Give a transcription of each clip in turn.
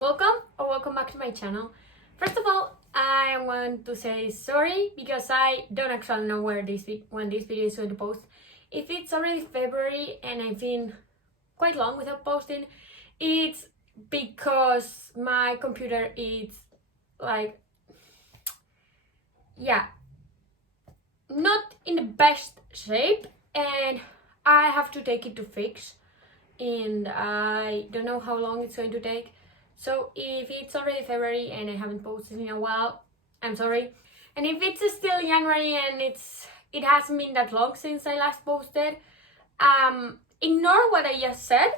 Welcome or welcome back to my channel. First of all, I want to say sorry because I don't actually know when this video is going to post. If it's already February and I've been quite long without posting, it's because my computer is like, not in the best shape and I have to take it to fix, and I don't know how long it's going to take. So if it's already February and I haven't posted in a while, I'm sorry. And if it's still January and it hasn't been that long since I last posted, ignore what I just said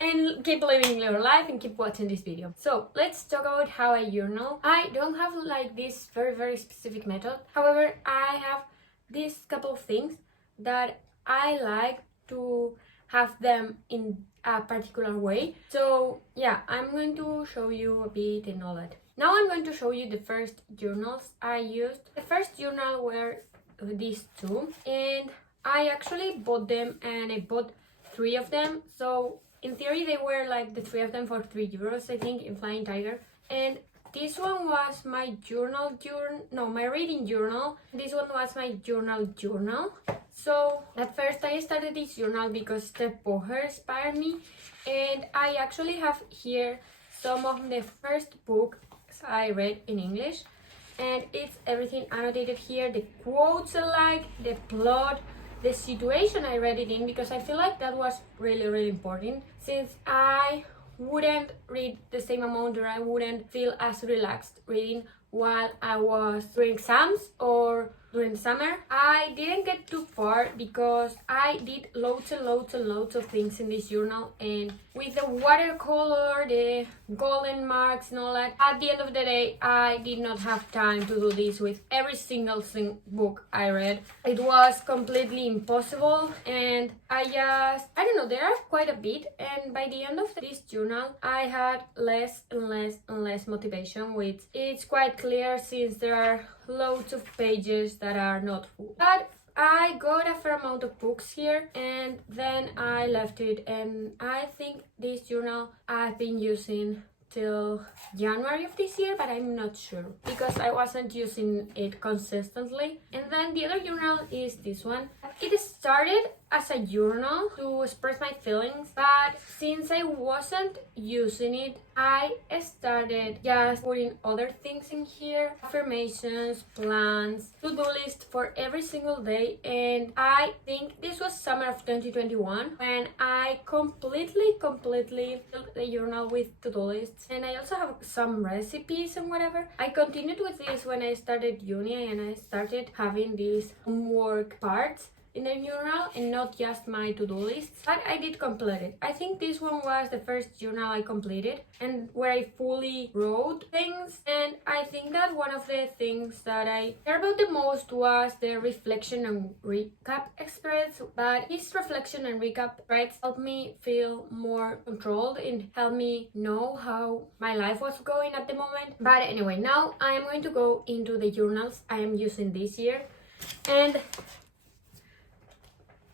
and keep living your life and keep watching this video. So let's talk about how I journal. I don't have like this very specific method. However, I have these couple of things that I like to have them in a particular way. So yeah, I'm going to show you a bit and all that. Now I'm going to show you the first journals I used. The first journal were these two, and I actually bought them, and I bought 3 of them. So in theory they were like the 3 of them for €3, I think, in Flying Tiger. And this one was my my reading journal. This one was my journal. So at first I started this journal because the poher inspired me, and I actually have here some of the first books I read in English, and it's everything annotated here, the quotes I like, the plot, the situation I read it in, because I feel like that was really important, since I wouldn't read the same amount, or I wouldn't feel as relaxed reading while I was doing exams or during the summer. I didn't get too far because I did loads of things in this journal, and with the watercolor, the golden marks and all that, at the end of the day I did not have time to do this with every single book I read. It was completely impossible, and I don't know, there are quite a bit, and by the end of this journal I had less and less motivation, which it's quite clear since there are loads of pages that are not full. But I got a fair amount of books here, and then I left it, and I think this journal I've been using till January of this year, but I'm not sure because I wasn't using it consistently. And then the other journal is this one. It started as a journal to express my feelings, but since I wasn't using it, I started just putting other things in here, affirmations, plans, to-do list for every single day. And I think this was summer of 2021 when I completely filled the journal with to-do lists, and I also have some recipes and whatever. I continued with this when I started uni, and I started having these homework parts in the journal and not just my to-do lists, but I did complete it. I think this one was the first journal I completed and where I fully wrote things, and I think that one of the things that I cared about the most was the reflection and recap spreads. But this reflection and recap spreads helped me feel more controlled and helped me know how my life was going at the moment. But anyway, now I am going to go into the journals I am using this year, and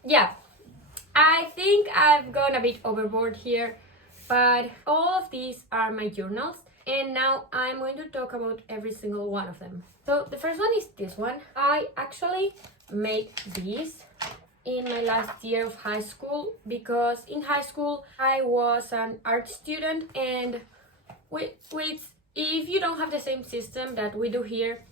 yeah, I think I've gone a bit overboard here, but all of these are my journals, and now I'm going to talk about every single one of them. So the first one is this one. I actually made these in my last year of high school because in high school I was an art student, and which if you don't have the same system that we do here,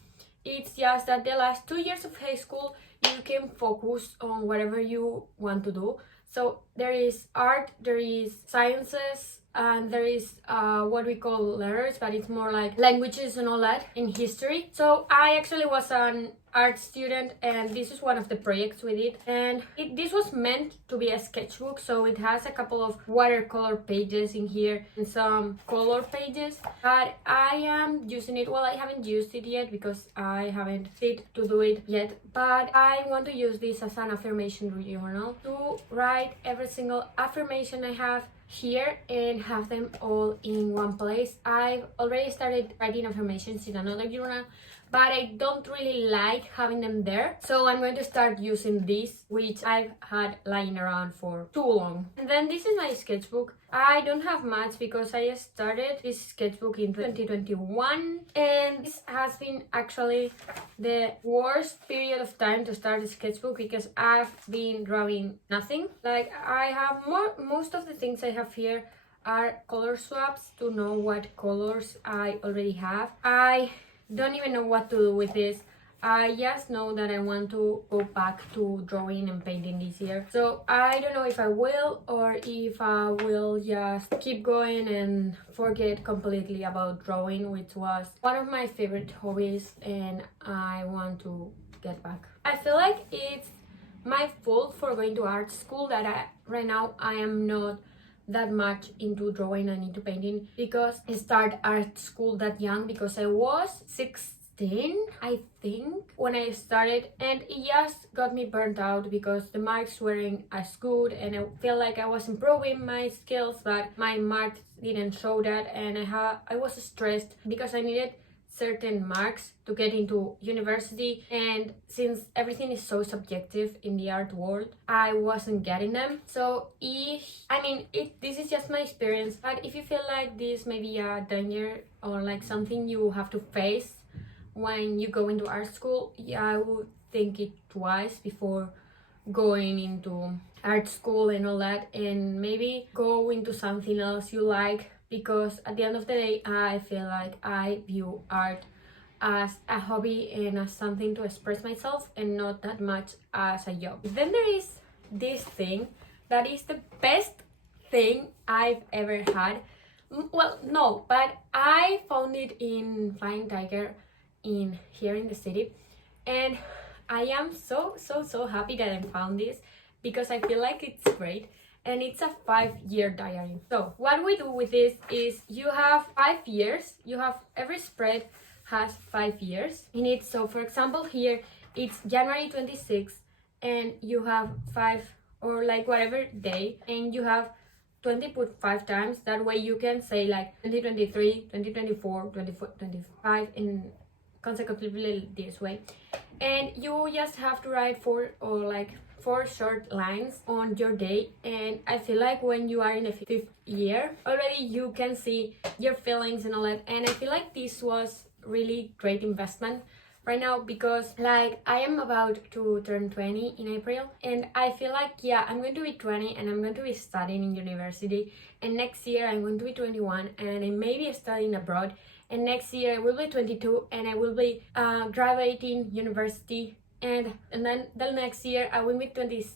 it's just that the last 2 years of high school you can focus on whatever you want to do. So there is art, there is sciences, and there is what we call letters, but it's more like languages and all that, in history. So I actually was an art student, and this is one of the projects we did, and this was meant to be a sketchbook, so it has a couple of watercolor pages in here and some color pages, but I am using it, well, I haven't used it yet because I haven't fit to do it yet, but I want to use this as an affirmation journal to write every single affirmation I have here and have them all in one place. I've already started writing affirmations in another journal, but I don't really like having them there. So I'm going to start using this, which I've had lying around for too long. And then this is my sketchbook. I don't have much because I started this sketchbook in 2021, and this has been actually the worst period of time to start a sketchbook because I've been drawing nothing. Like, I have most of the things I have here are color swaps to know what colors I already have. I don't even know what to do with this. I just know that I want to go back to drawing and painting this year. So I don't know if I will or if I will just keep going and forget completely about drawing, which was one of my favorite hobbies, and I want to get back. I feel like it's my fault for going to art school that right now I am not that much into drawing and into painting, because I started art school that young because I was 16, I think, when I started, and it just got me burnt out because the marks weren't as good and I felt like I was improving my skills, but my marks didn't show that, and I was stressed because I needed certain marks to get into university, and since everything is so subjective in the art world, I wasn't getting them. So this is just my experience, but if you feel like this may be a danger or like something you have to face when you go into art school, yeah, I would think it twice before going into art school and all that, and maybe go into something else you like, because at the end of the day I feel like I view art as a hobby and as something to express myself and not that much as a job. Then there is this thing that is the best thing I've ever had. Well, no, but I found it in Flying Tiger here in the city, and I am so happy that I found this because I feel like it's great, and it's a 5-year diary. So what we do with this is you have 5 years, every spread has 5 years in it. So for example, here it's January 26th and you have 5 or like whatever day, and you have 20 put 5 times. That way you can say like 2023, 2024, 2025 in consecutively this way, and you just have to write 4 short lines on your day. And I feel like when you are in the 5th year already, you can see your feelings and all that, and I feel like this was really great investment right now, because like I am about to turn 20 in April, and I feel like, yeah, I'm going to be 20 and I'm going to be studying in university, and next year I'm going to be 21 and I may be studying abroad, and next year I will be 22 and I will be graduating university, and then the next year I will be 20.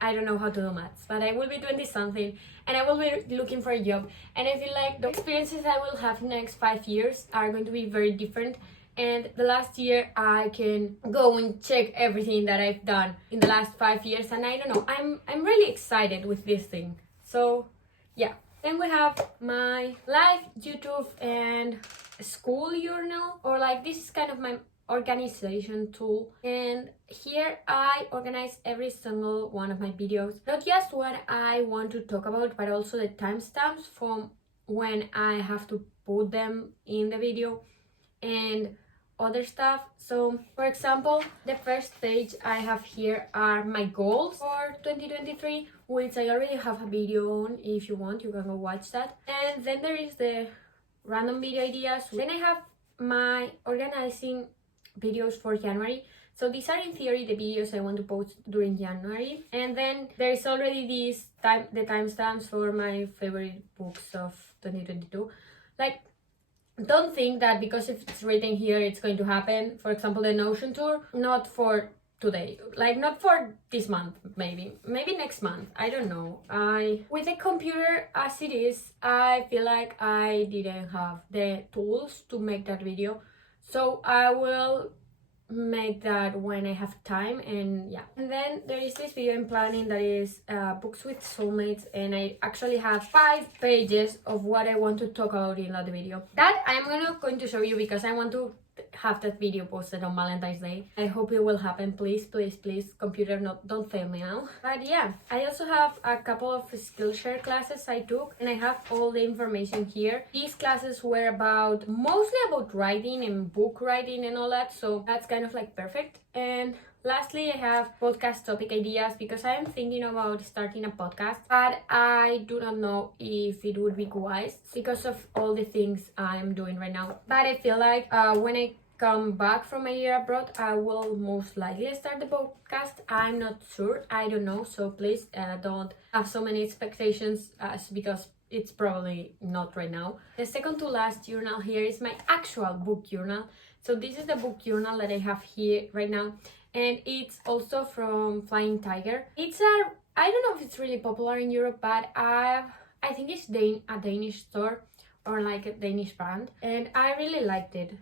I don't know how to do maths, but I will be 20 something and I will be looking for a job, and I feel like the experiences I will have next 5 years are going to be very different. And the last year I can go and check everything that I've done in the last 5 years, and I don't know, I'm really excited with this thing. So yeah. Then we have my live, YouTube, and school journal, or like this is kind of my organization tool, and here I organize every single one of my videos, not just what I want to talk about, but also the timestamps from when I have to put them in the video and other stuff. So for example, the first page I have here are my goals for 2023, which I already have a video on. If you want, you can go watch that. And then there is the random video ideas. Then I have my organizing videos for January. So these are in theory the videos I want to post during January. And then there is already the timestamps for my favorite books of 2022. Like, don't think that because if it's written here it's going to happen. For example, the Notion tour, not for today, like not for this month, maybe next month, I don't know. With the computer as it is, I feel like I didn't have the tools to make that video, so I will make that when I have time. And yeah, and then there is this video I'm planning that is books with soulmates, and I actually have 5 pages of what I want to talk about in that video that I'm not going to show you because I want to have that video posted on Valentine's Day. I hope it will happen. Please computer, don't fail me now. But yeah, I also have a couple of Skillshare classes I took, and I have all the information here. These classes were mostly about writing and book writing and all that, so that's kind of like perfect. And Lastly, I have podcast topic ideas because I am thinking about starting a podcast, but I do not know if it would be wise because of all the things I'm doing right now. But I feel like when I come back from a year abroad, I will most likely start the podcast. I'm not sure, I don't know, so please don't have so many expectations because it's probably not right now. The second to last journal here is my actual book journal. So this is the book journal that I have here right now, and it's also from Flying Tiger. It's I don't know if it's really popular in Europe, but I think it's a Danish store or like a Danish brand, and I really liked it.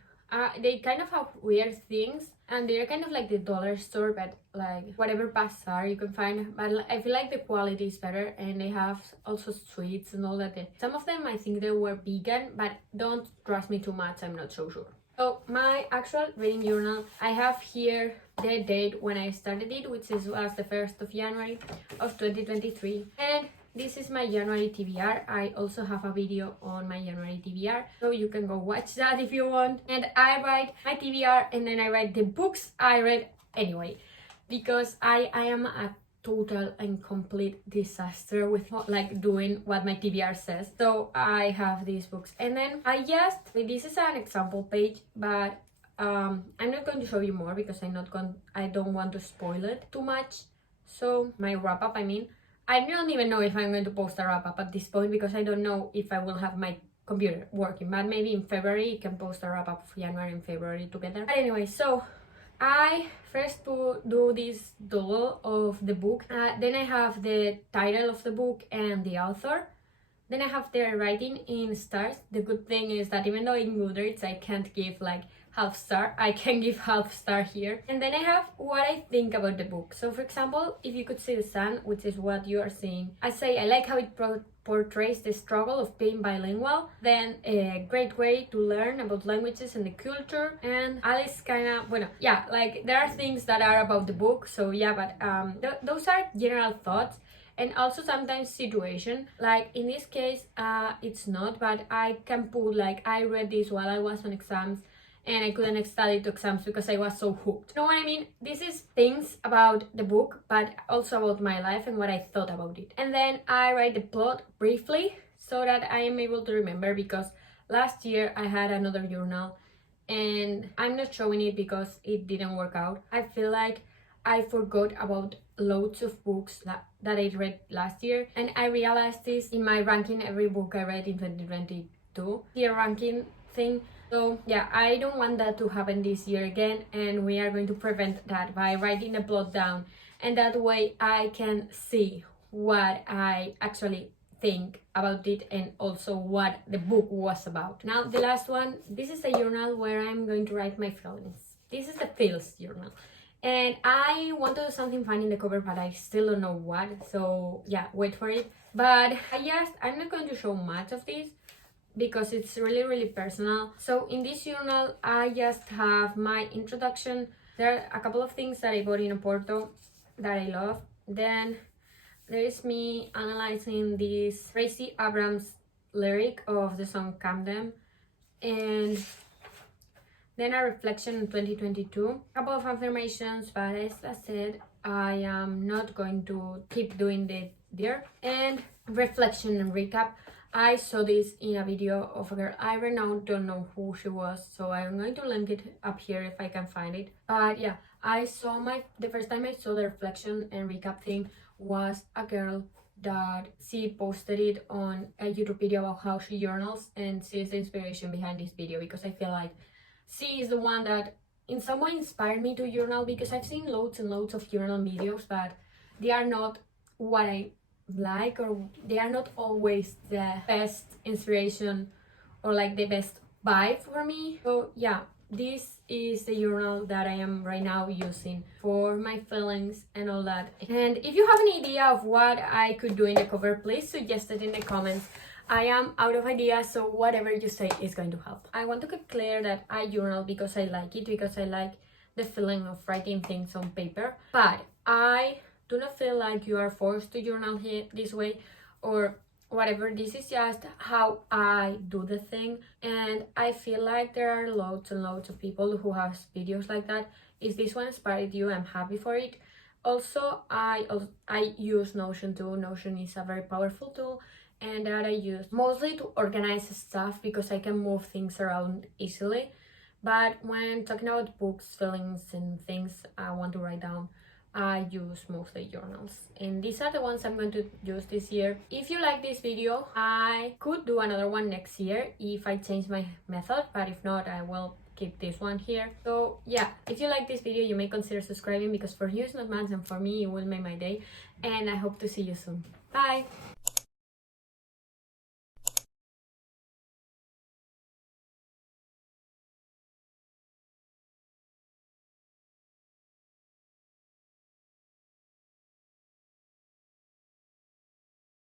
They kind of have weird things, and they're kind of like the dollar store, but like whatever bazaar you can find. But I feel like the quality is better, and they have also sweets and all that. Some of them I think they were vegan, but don't trust me too much, I'm not so sure. So my actual reading journal, I have here the date when I started it, which was the 1st of January of 2023, and this is my January TBR. I also have a video on my January TBR, so you can go watch that if you want. And I write my TBR, and then I write the books I read anyway, because I am a total and complete disaster with like doing what my TBR says. So I have these books, and then this is an example page, but I'm not going to show you more because I don't want to spoil it too much. So my wrap up, I don't even know if I'm going to post a wrap up at this point because I don't know if I will have my computer working, but maybe in February you can post a wrap up of January and February together. But anyway, so I first do this doodle of the book, then I have the title of the book and the author, then I have the writing in stars. The good thing is that even though in Goodreads I can't give like half star, I can give half star here. And then I have what I think about the book. So for example, if you could see the sun, which is what you are seeing, I say I like how it portrays the struggle of being bilingual, then a great way to learn about languages and the culture. And Alice like there are things that are about the book, so yeah, but those are general thoughts. And also sometimes situation, like in this case it's not, but I can put like I read this while I was on exams and I couldn't study to exams because I was so hooked. You know what I mean? This is things about the book, but also about my life and what I thought about it. And then I write the plot briefly so that I am able to remember, because last year I had another journal and I'm not showing it because it didn't work out. I feel like I forgot about loads of books that I read last year, and I realized this in my ranking every book I read in 2022, the ranking thing. So yeah, I don't want that to happen this year again, and we are going to prevent that by writing the plot down, and that way I can see what I actually think about it and also what the book was about. Now the last one, this is a journal where I'm going to write my feelings. This is the feels journal. And I want to do something fun in the cover, but I still don't know what, so yeah, wait for it. But I'm not going to show much of this because it's really personal. So in this journal, I just have my introduction. There are a couple of things that I bought in Oporto that I love. Then there is me analyzing this Tracy Abrams lyric of the song Camden, and then a reflection in 2022, a couple of affirmations, but as I said, I am not going to keep doing it there. And reflection and recap. I saw this in a video of a girl. I right now don't know who she was, so I'm going to link it up here if I can find it. But yeah, the first time I saw the reflection and recap thing was a girl that she posted it on a YouTube video about how she journals, and she is the inspiration behind this video because I feel like she is the one that in some way inspired me to journal, because I've seen loads and loads of journal videos, but they are not what I like, or they are not always the best inspiration or like the best vibe for me. So yeah, this is the journal that I am right now using for my feelings and all that. And if you have an idea of what I could do in the cover, please suggest it in the comments. I am out of ideas, so whatever you say is going to help. I want to keep clear that I journal because I like it, because I like the feeling of writing things on paper, but I do not feel like you are forced to journal here this way or whatever. This is just how I do the thing, and I feel like there are loads and loads of people who have videos like that. if this one inspired you, I'm happy for it. Also, I use Notion too. Notion is a very powerful tool, and that I use mostly to organize stuff because I can move things around easily. But when talking about books, feelings, and things I want to write down, I use mostly journals, and these are the ones I'm going to use this year. If you like this video, I could do another one next year if I change my method, but if not, I will keep this one here. So yeah, if you like this video, you may consider subscribing, because for you it's not much and for me it will make my day, and I hope to see you soon. Bye.